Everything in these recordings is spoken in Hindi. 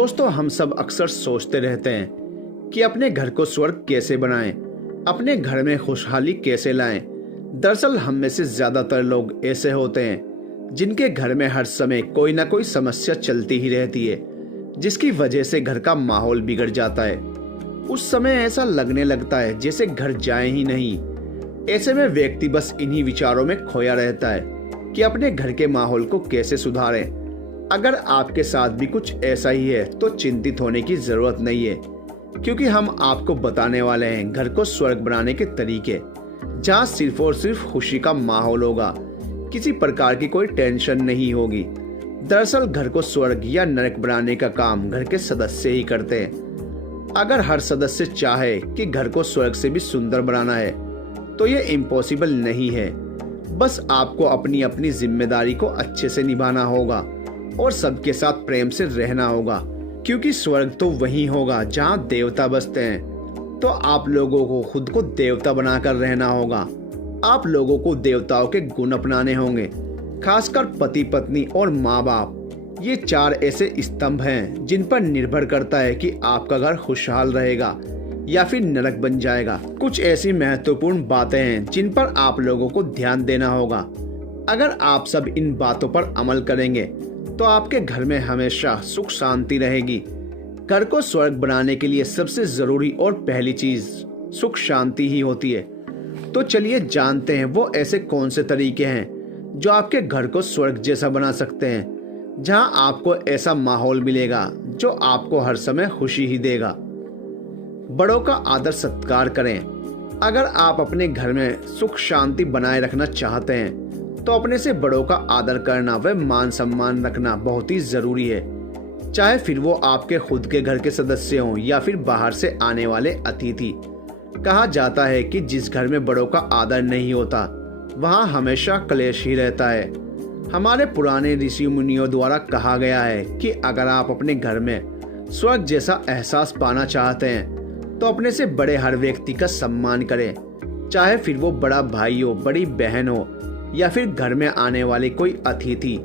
दोस्तों, हम सब अक्सर सोचते रहते हैं कि अपने घर को स्वर्ग कैसे बनाएं, अपने घर में खुशहाली कैसे लाएं। दरअसल हम में से ज्यादातर लोग ऐसे होते हैं जिनके घर में हर समय कोई ना कोई समस्या चलती ही रहती है, जिसकी वजह से घर का माहौल बिगड़ जाता है। उस समय ऐसा लगने लगता है जैसे घर जाए ही नहीं। ऐसे में व्यक्ति बस इन्हीं विचारों में खोया रहता है कि अपने घर के माहौल को कैसे सुधारें। अगर आपके साथ भी कुछ ऐसा ही है तो चिंतित होने की जरूरत नहीं है, क्योंकि हम आपको बताने वाले हैं घर को स्वर्ग बनाने के तरीके, जहां सिर्फ और सिर्फ खुशी का माहौल होगा, किसी प्रकार की कोई टेंशन नहीं होगी। दरअसल घर को स्वर्ग या नरक बनाने का काम घर के सदस्य ही करते हैं। अगर हर सदस्य चाहे कि घर को स्वर्ग से भी सुंदर बनाना है तो ये इम्पॉसिबल नहीं है। बस आपको अपनी अपनी जिम्मेदारी को अच्छे से निभाना होगा और सबके साथ प्रेम से रहना होगा, क्योंकि स्वर्ग तो वही होगा जहाँ देवता बसते हैं। तो आप लोगों को खुद को देवता बनाकर रहना होगा। आप लोगों को देवताओं के गुण अपनाने होंगे, खासकर पति पत्नी और माँ बाप। ये चार ऐसे स्तंभ हैं जिन पर निर्भर करता है कि आपका घर खुशहाल रहेगा या फिर नरक बन जाएगा। कुछ ऐसी महत्वपूर्ण बातें हैं जिन पर आप लोगों को ध्यान देना होगा। अगर आप सब इन बातों पर अमल करेंगे तो आपके घर में हमेशा सुख शांति रहेगी। घर को स्वर्ग बनाने के लिए सबसे जरूरी और पहली चीज सुख शांति ही होती है। तो चलिए जानते हैं वो ऐसे कौन से तरीके हैं जो आपके घर को स्वर्ग जैसा बना सकते हैं, जहां आपको ऐसा माहौल मिलेगा जो आपको हर समय खुशी ही देगा। बड़ों का आदर सत्कार करें। अगर आप अपने घर में सुख शांति बनाए रखना चाहते हैं तो अपने से बड़ों का आदर करना व मान सम्मान रखना बहुत ही जरूरी है, चाहे फिर वो आपके खुद के घर के सदस्य हों या फिर बाहर से आने वाले अतिथि। कहा जाता है कि जिस घर में बड़ों का आदर नहीं होता वहाँ हमेशा क्लेश ही रहता है। हमारे पुराने ऋषि मुनियों द्वारा कहा गया है कि अगर आप अपने घर में स्वर्ग जैसा एहसास पाना चाहते हैं तो अपने से बड़े हर व्यक्ति का सम्मान करें, चाहे फिर वो बड़ा भाई हो, बड़ी बहन हो या फिर घर में आने वाले कोई अतिथि।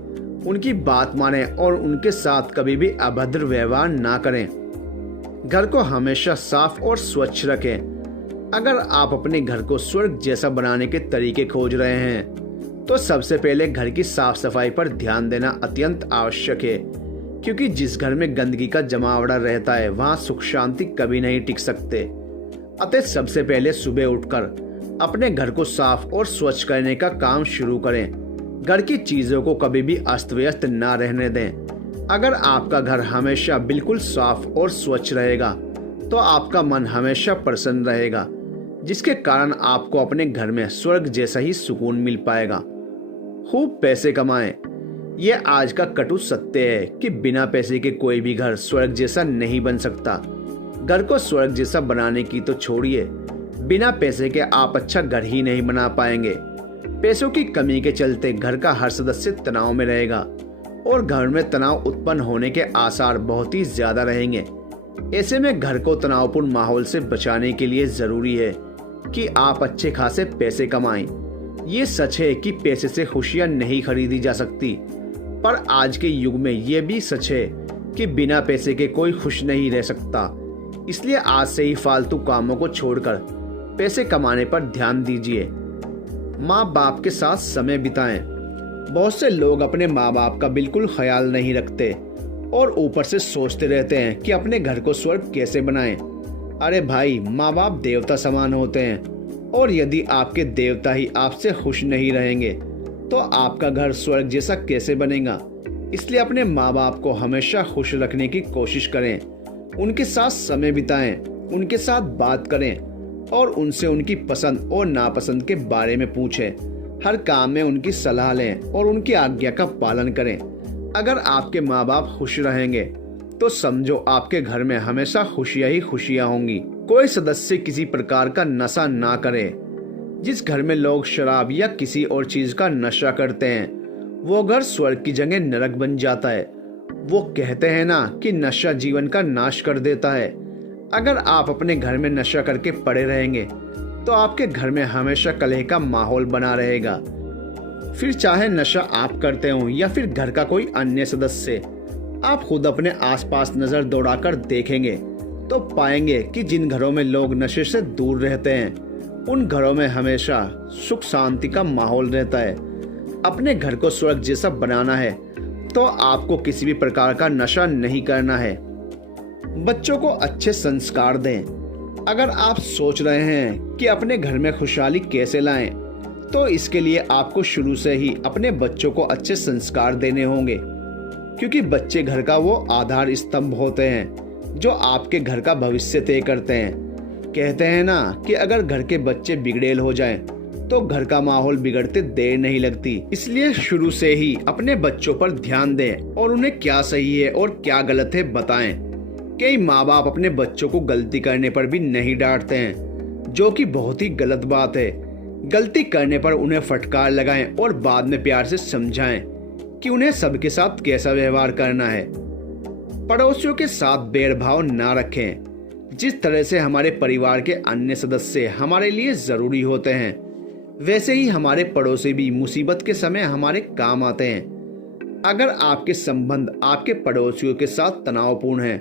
उनकी बात माने और उनके साथ कभी भी अभद्र व्यवहार ना करें। घर को हमेशा साफ और स्वच्छ रखें। अगर आप अपने घर को स्वर्ग जैसा बनाने के तरीके खोज रहे हैं तो सबसे पहले घर की साफ सफाई पर ध्यान देना अत्यंत आवश्यक है, क्योंकि जिस घर में गंदगी का जमावड़ा रहता है वहाँ सुख शांति कभी नहीं टिक सकते। अतः सबसे पहले सुबह उठकर अपने घर को साफ और स्वच्छ करने का काम शुरू करें। घर की चीजों को कभी भी अस्त व्यस्त ना रहने दें। अगर आपका घर हमेशा बिल्कुल साफ और स्वच्छ रहेगा तो आपका मन हमेशा प्रसन्न रहेगा, जिसके कारण आपको अपने घर में स्वर्ग जैसा ही सुकून मिल पाएगा। खूब पैसे कमाएं। यह आज का कटु सत्य है कि बिना पैसे के कोई भी घर स्वर्ग जैसा नहीं बन सकता। घर को स्वर्ग जैसा बनाने की तो छोड़िए, बिना पैसे के आप अच्छा घर ही नहीं बना पाएंगे। पैसों की कमी के चलते घर का हर सदस्य तनाव में रहेगा और घर में तनाव उत्पन्न होने के आसार बहुत ही ज्यादा रहेंगे। ऐसे में घर को तनावपूर्ण माहौल से बचाने के लिए जरूरी है कि आप अच्छे खासे पैसे कमाएं। ये सच है कि पैसे से खुशियां नहीं खरीदी जा सकती, पर आज के युग में ये भी सच है कि बिना पैसे के कोई खुश नहीं रह सकता। इसलिए आज से ही फालतू कामों को छोड़कर पैसे कमाने पर ध्यान दीजिए। माँ बाप के साथ समय बिताएं। बहुत से लोग अपने माँ बाप का बिल्कुल ख्याल नहीं रखते और ऊपर से सोचते रहते हैं कि अपने घर को स्वर्ग कैसे बनाएं। अरे भाई, माँ बाप देवता समान होते हैं और यदि आपके देवता ही आपसे खुश नहीं रहेंगे तो आपका घर स्वर्ग जैसा कैसे बनेगा। इसलिए अपने माँ बाप को हमेशा खुश रखने की कोशिश करें। उनके साथ समय बिताएं, उनके साथ बात करें और उनसे उनकी पसंद और नापसंद के बारे में पूछें। हर काम में उनकी सलाह लें और उनकी आज्ञा का पालन करें। अगर आपके माँ बाप खुश रहेंगे तो समझो आपके घर में हमेशा खुशियां ही खुशियां होंगी। कोई सदस्य किसी प्रकार का नशा ना करे। जिस घर में लोग शराब या किसी और चीज का नशा करते हैं वो घर स्वर्ग की जगह नरक बन जाता है। वो कहते हैं ना कि नशा जीवन का नाश कर देता है। अगर आप अपने घर में नशा करके पड़े रहेंगे तो आपके घर में हमेशा कलह का माहौल बना रहेगा। फिर चाहे नशा आप करते हो या फिर घर का कोई अन्य सदस्य, आप खुद अपने आसपास नजर दौड़ाकर देखेंगे तो पाएंगे कि जिन घरों में लोग नशे से दूर रहते हैं उन घरों में हमेशा सुख शांति का माहौल रहता है। अपने घर को स्वर्ग जैसा बनाना है तो आपको किसी भी प्रकार का नशा नहीं करना है। बच्चों को अच्छे संस्कार दें। अगर आप सोच रहे हैं कि अपने घर में खुशहाली कैसे लाएं, तो इसके लिए आपको शुरू से ही अपने बच्चों को अच्छे संस्कार देने होंगे, क्योंकि बच्चे घर का वो आधार स्तंभ होते हैं जो आपके घर का भविष्य तय करते हैं। कहते हैं ना कि अगर घर के बच्चे बिगड़ेल हो जाएं, तो घर का माहौल बिगड़ते देर नहीं लगती। इसलिए शुरू से ही अपने बच्चों पर ध्यान दें और उन्हें क्या सही है और क्या गलत है बताएं। कई माँ बाप अपने बच्चों को गलती करने पर भी नहीं डांटते हैं, जो कि बहुत ही गलत बात है। गलती करने पर उन्हें फटकार लगाएं और बाद में प्यार से समझाएं कि उन्हें सबके साथ कैसा व्यवहार करना है। पड़ोसियों के साथ भेदभाव ना रखें। जिस तरह से हमारे परिवार के अन्य सदस्य हमारे लिए जरूरी होते हैं, वैसे ही हमारे पड़ोसी भी मुसीबत के समय हमारे काम आते हैं। अगर आपके संबंध आपके पड़ोसियों के साथ तनावपूर्ण हैं,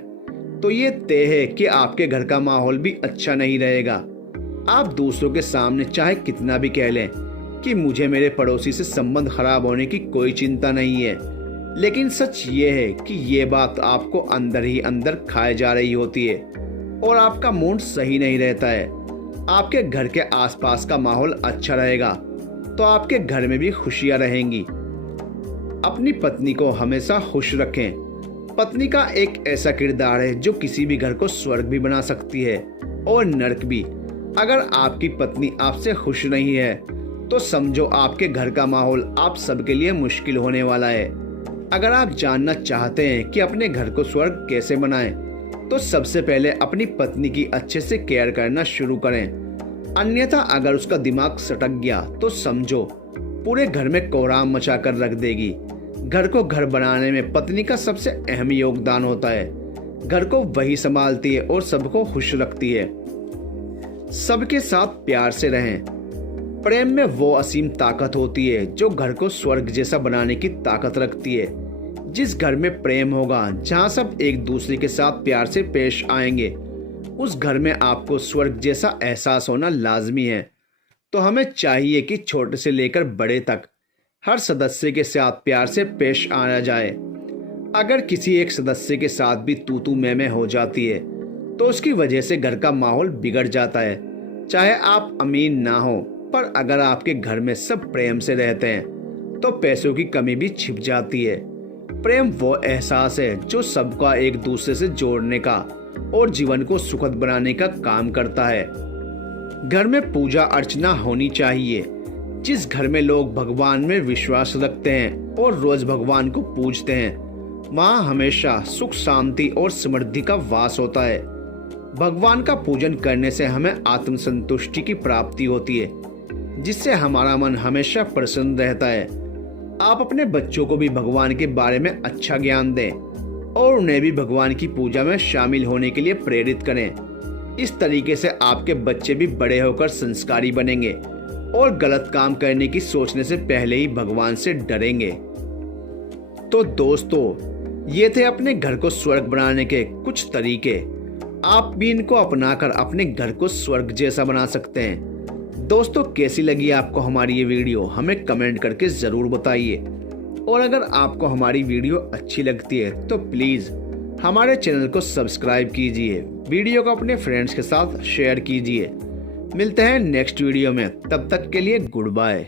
तो ये तय है कि आपके घर का माहौल भी अच्छा नहीं रहेगा। आप दूसरों के सामने चाहे कितना भी कह लें कि मुझे मेरे पड़ोसी से संबंध खराब होने की कोई चिंता नहीं है, लेकिन सच ये है कि ये बात आपको अंदर ही अंदर खाए जा रही होती है और आपका मूड सही नहीं रहता है। आपके घर के आसपास का माहौल अच्छा रहेगा तो आपके घर में भी खुशियां रहेंगी। अपनी पत्नी को हमेशा खुश रखें। पत्नी का एक ऐसा किरदार है जो किसी भी घर को स्वर्ग भी बना सकती है और नर्क भी। अगर आपकी पत्नी आपसे खुश नहीं है तो समझो आपके घर का माहौल आप सबके लिए मुश्किल होने वाला है। अगर आप जानना चाहते हैं कि अपने घर को स्वर्ग कैसे बनाएं, तो सबसे पहले अपनी पत्नी की अच्छे से केयर करना शुरू करें। अन्यथा अगर उसका दिमाग सटक गया तो समझो पूरे घर में कोहराम मचा कर रख देगी। घर को घर बनाने में पत्नी का सबसे अहम योगदान होता है। घर को वही संभालती है और सबको खुश रखती है। सबके साथ प्यार से रहें। प्रेम में वो असीम ताकत होती है जो घर को स्वर्ग जैसा बनाने की ताकत रखती है। जिस घर में प्रेम होगा, जहाँ सब एक दूसरे के साथ प्यार से पेश आएंगे, उस घर में आपको स्वर्ग जैसा एहसास होना लाजमी है। तो हमें चाहिए कि छोटे से लेकर बड़े तक हर सदस्य के साथ प्यार से पेश आया जाए। अगर किसी एक सदस्य के साथ भी तू मैं हो जाती है तो उसकी वजह से घर का माहौल बिगड़ जाता है। चाहे आप अमीर ना हो, पर अगर आपके घर में सब प्रेम से रहते हैं तो पैसों की कमी भी छिप जाती है। प्रेम वो एहसास है जो सबका एक दूसरे से जोड़ने का और जीवन को सुखद बनाने का काम करता है। घर में पूजा अर्चना होनी चाहिए। जिस घर में लोग भगवान में विश्वास रखते हैं और रोज भगवान को पूजते हैं, वहाँ हमेशा सुख शांति और समृद्धि का वास होता है। भगवान का पूजन करने से हमें आत्मसंतुष्टि की प्राप्ति होती है, जिससे हमारा मन हमेशा प्रसन्न रहता है। आप अपने बच्चों को भी भगवान के बारे में अच्छा ज्ञान दें और उन्हें भी भगवान की पूजा में शामिल होने के लिए प्रेरित करें। इस तरीके से आपके बच्चे भी बड़े होकर संस्कारी बनेंगे और गलत काम करने की सोचने से पहले ही भगवान से डरेंगे। तो दोस्तों, ये थे अपने घर को स्वर्ग बनाने के कुछ तरीके। आप भी इनको अपनाकर अपने घर को स्वर्ग जैसा बना सकते हैं। दोस्तों, कैसी लगी आपको हमारी ये वीडियो, हमें कमेंट करके ज़रूर बताइए। और अगर आपको हमारी वीडियो अच्छी लगती है तो प्लीज़ हमारे चैनल को सब्सक्राइब कीजिए, वीडियो को अपने फ्रेंड्स के साथ शेयर कीजिए। मिलते हैं नेक्स्ट वीडियो में, तब तक के लिए गुड बाय।